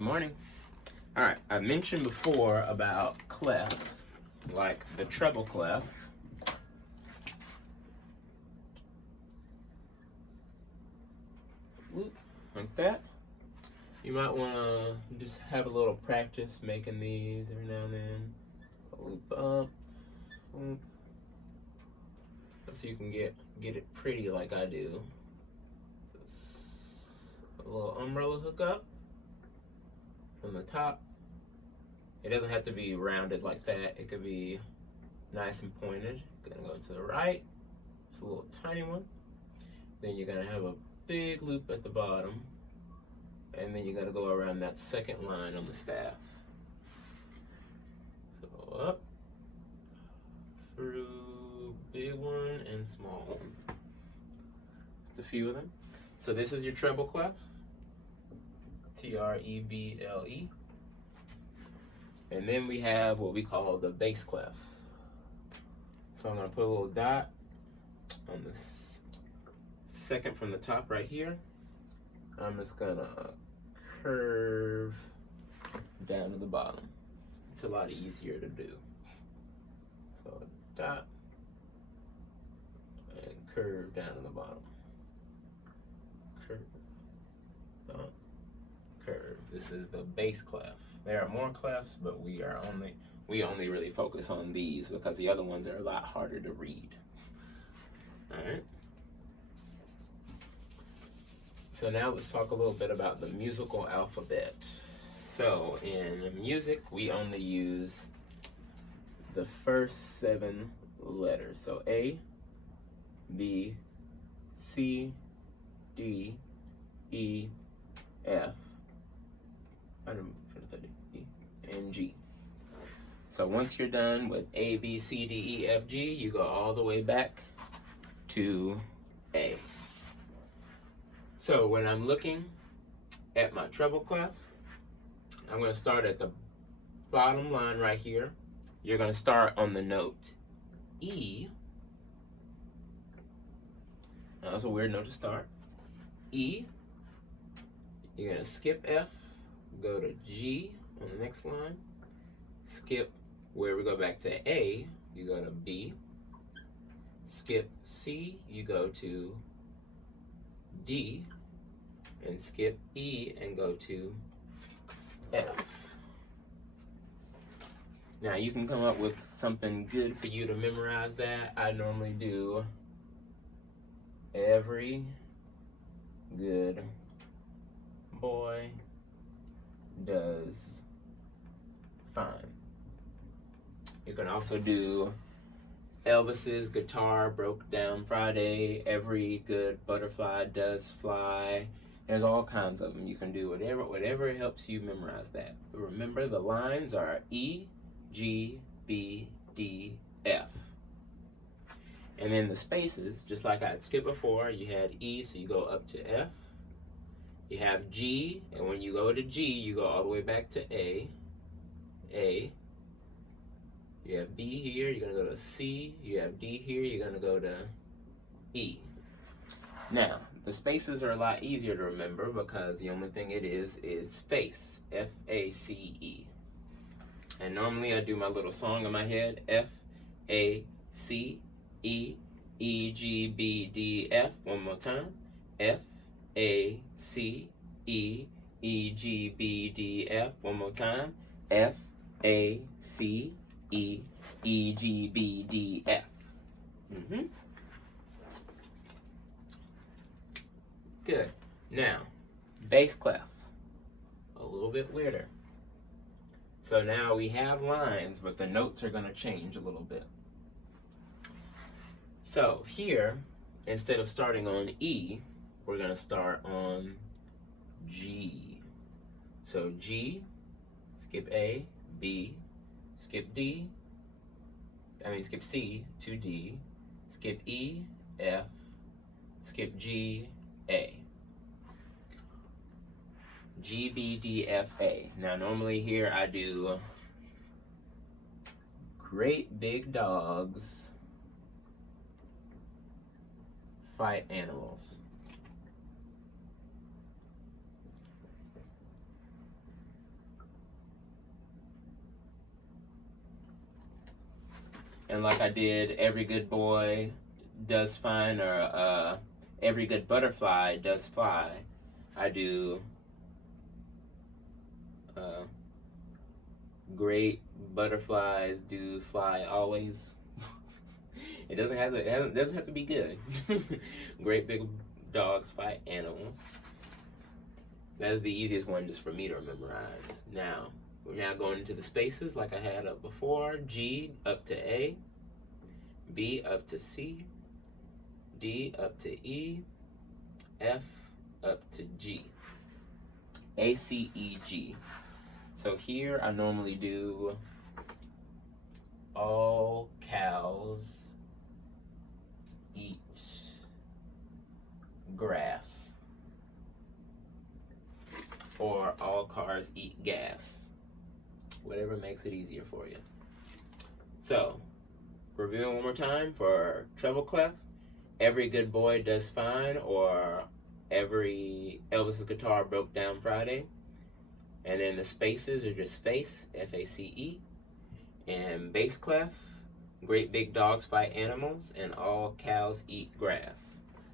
Good morning. All right, I mentioned before about clefs, like the treble clef. Whoop, like that. You might want to just have a little practice making these every now and then. So loop up, whoop, so you can get it pretty like I do. So a little umbrella hook up from the top. It doesn't have to be rounded like that. It could be nice and pointed. Gonna go to the right. It's a little tiny one. Then you're gonna have a big loop at the bottom. And then you're gonna go around that second line on the staff. So up, through big one and small one. Just a few of them. So this is your treble clef. T-R-E-B-L-E. And then we have what we call the bass clef. So I'm gonna put a little dot on the second from the top right here. I'm just gonna curve down to the bottom. It's a lot easier to do. So dot and curve down to the bottom. Curve, dot, curve. This is the bass clef. There are more clefs, but we only really focus on these because the other ones are a lot harder to read. All right. So now let's talk a little bit about the musical alphabet. So in music, we only use the first 7 letters. So A, B, C, D, E, F, and G. So once you're done with A, B, C, D, E, F, G, you go all the way back to A. So when I'm looking at my treble clef, I'm going to start at the bottom line right here. You're going to start on the note E. Now, that's a weird note to start. E. You're going to skip F, go to G on the next line. Skip where we go back to A, you go to B. Skip C, you go to D, and skip E and go to F. Now you can come up with something good for you to memorize that. I normally do every good boy does fine. You can also do Elvis's guitar broke down Friday. Every good butterfly does fly. There's all kinds of them. You can do whatever helps you memorize that. But remember, the lines are E, G, B, D, F. And then the spaces, just like I skipped before, you had E, so you go up to F. You have G, and when you go to G, you go all the way back to A. A. You have B here, you're going to go to C. You have D here, you're going to go to E. Now, the spaces are a lot easier to remember because the only thing it is space. F-A-C-E. And normally I do my little song in my head. F-A-C-E, E-G-B-D-F. One more time. F-A-C-E, E-G-B-D-F. One more time. F-A-C-E, E-G-B-D-F. Good. Now, bass clef. A little bit weirder. So now we have lines, but the notes are going to change a little bit. So here, instead of starting on E, we're going to start on G. So G, skip A, B, skip C to D, skip E, F, skip G, A. G, B, D, F, A. Now normally here I do great big dogs fight animals. And like I did Every Good Boy Does Fine, or Every Good Butterfly Does Fly, I do great butterflies do fly always. It doesn't have to be good. Great big dogs fight animals. That is the easiest one just for me to memorize. Now, we're now going into the spaces like I had up before. G up to A, B up to C, D up to E, F up to G. A, C, E, G. So here I normally do all cows eat grass, or all cars eat gas. Whatever makes it easier for you. So, reviewing one more time for treble clef. Every Good Boy Does Fine, or every Elvis's Guitar Broke Down Friday. And then the spaces are just face, F-A-C-E. And bass clef, Great Big Dogs Fight Animals, and All Cows Eat Grass.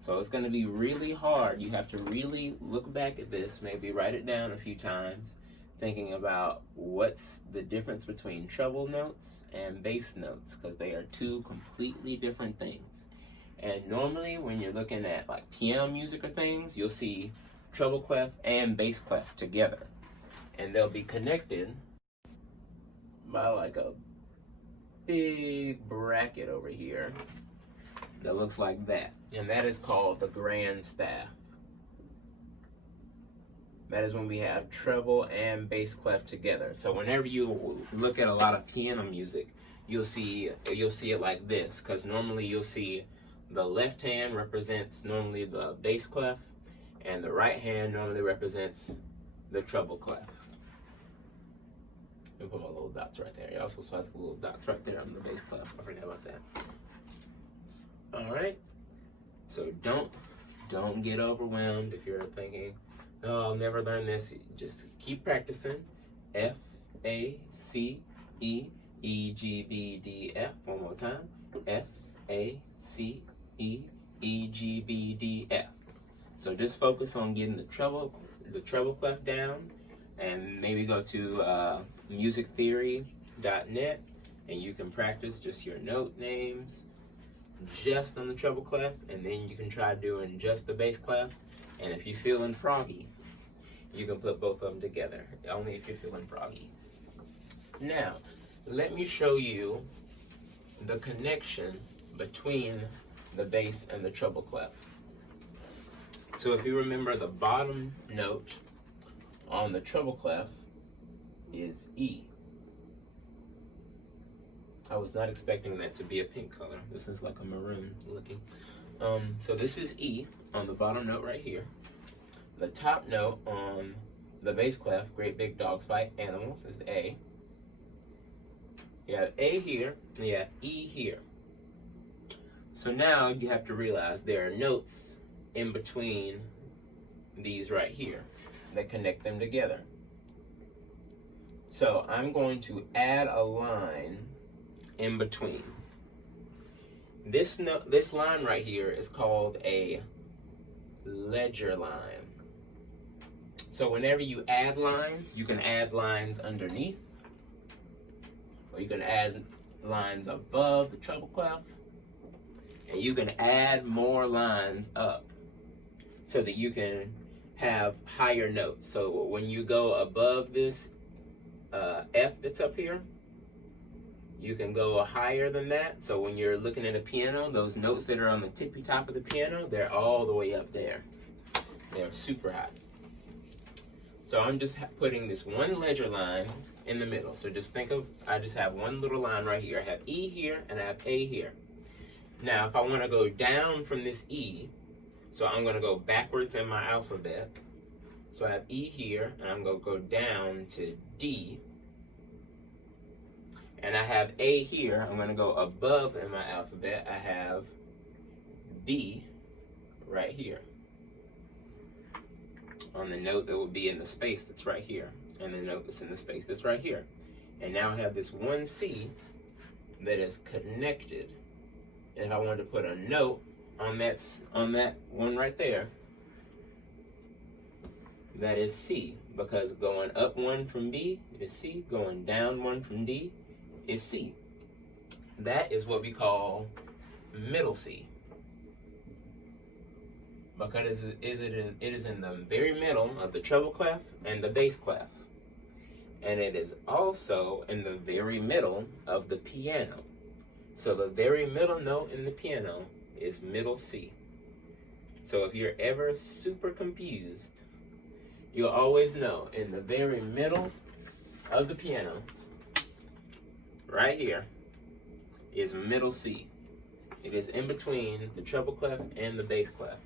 So it's going to be really hard. You have to really look back at this, maybe write it down a few times, thinking about what's the difference between treble notes and bass notes, because they are two completely different things. And normally when you're looking at like piano music or things, you'll see treble clef and bass clef together. And they'll be connected by like a big bracket over here that looks like that. And that is called the grand staff. That is when we have treble and bass clef together. So whenever you look at a lot of piano music, you'll see it like this, because normally you'll see the left hand represents normally the bass clef, and the right hand normally represents the treble clef. Let me put my little dots right there. You also supposed to put little dots right there on the bass clef. I forgot about that. All right. So don't get overwhelmed if you're thinking, oh, I'll never learn this. Just keep practicing. F, A, C, E, E, G, B, D, F. One more time. F, A, C, E, E, G, B, D, F. So just focus on getting the treble clef down, and maybe go to musictheory.net and you can practice just your note names just on the treble clef, and then you can try doing just the bass clef. And if you're feeling froggy, you can put both of them together, only if you're feeling froggy. Now, let me show you the connection between the bass and the treble clef. So if you remember, the bottom note on the treble clef is E. I was not expecting that to be a pink color. This is like a maroon looking. So this is E on the bottom note right here. The top note on the bass clef, Great Big Dogs Fight Animals, is A. You have A here, and you have E here. So now you have to realize there are notes in between these right here that connect them together. So I'm going to add a line in between. This line right here is called a ledger line. So whenever you add lines, you can add lines underneath, or you can add lines above the treble clef, and you can add more lines up so that you can have higher notes. So when you go above this F that's up here, you can go higher than that. So when you're looking at a piano, those notes that are on the tippy top of the piano, they're all the way up there. They're super high. So I'm just putting this one ledger line in the middle. So just think of, I just have one little line right here. I have E here and I have A here. Now if I want to go down from this E, so I'm going to go backwards in my alphabet. So I have E here, and I'm going to go down to D. And I have A here. I'm going to go above in my alphabet. I have B right here on the note that will be in the space that's right here, and the note that's in the space that's right here. And now I have this one C that is connected. If I wanted to put a note on that one right there, that is C, because going up one from B is C, going down one from D is C. That is what we call middle C, because it is in the very middle of the treble clef and the bass clef, and it is also in the very middle of the piano. So the very middle note in the piano is middle C. So if you're ever super confused, you'll always know in the very middle of the piano, right here, is middle C. It is in between the treble clef and the bass clef.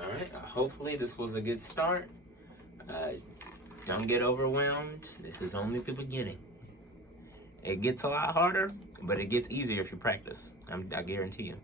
All right, hopefully this was a good start. Don't get overwhelmed. This is only the beginning. It gets a lot harder, but it gets easier if you practice. I guarantee you.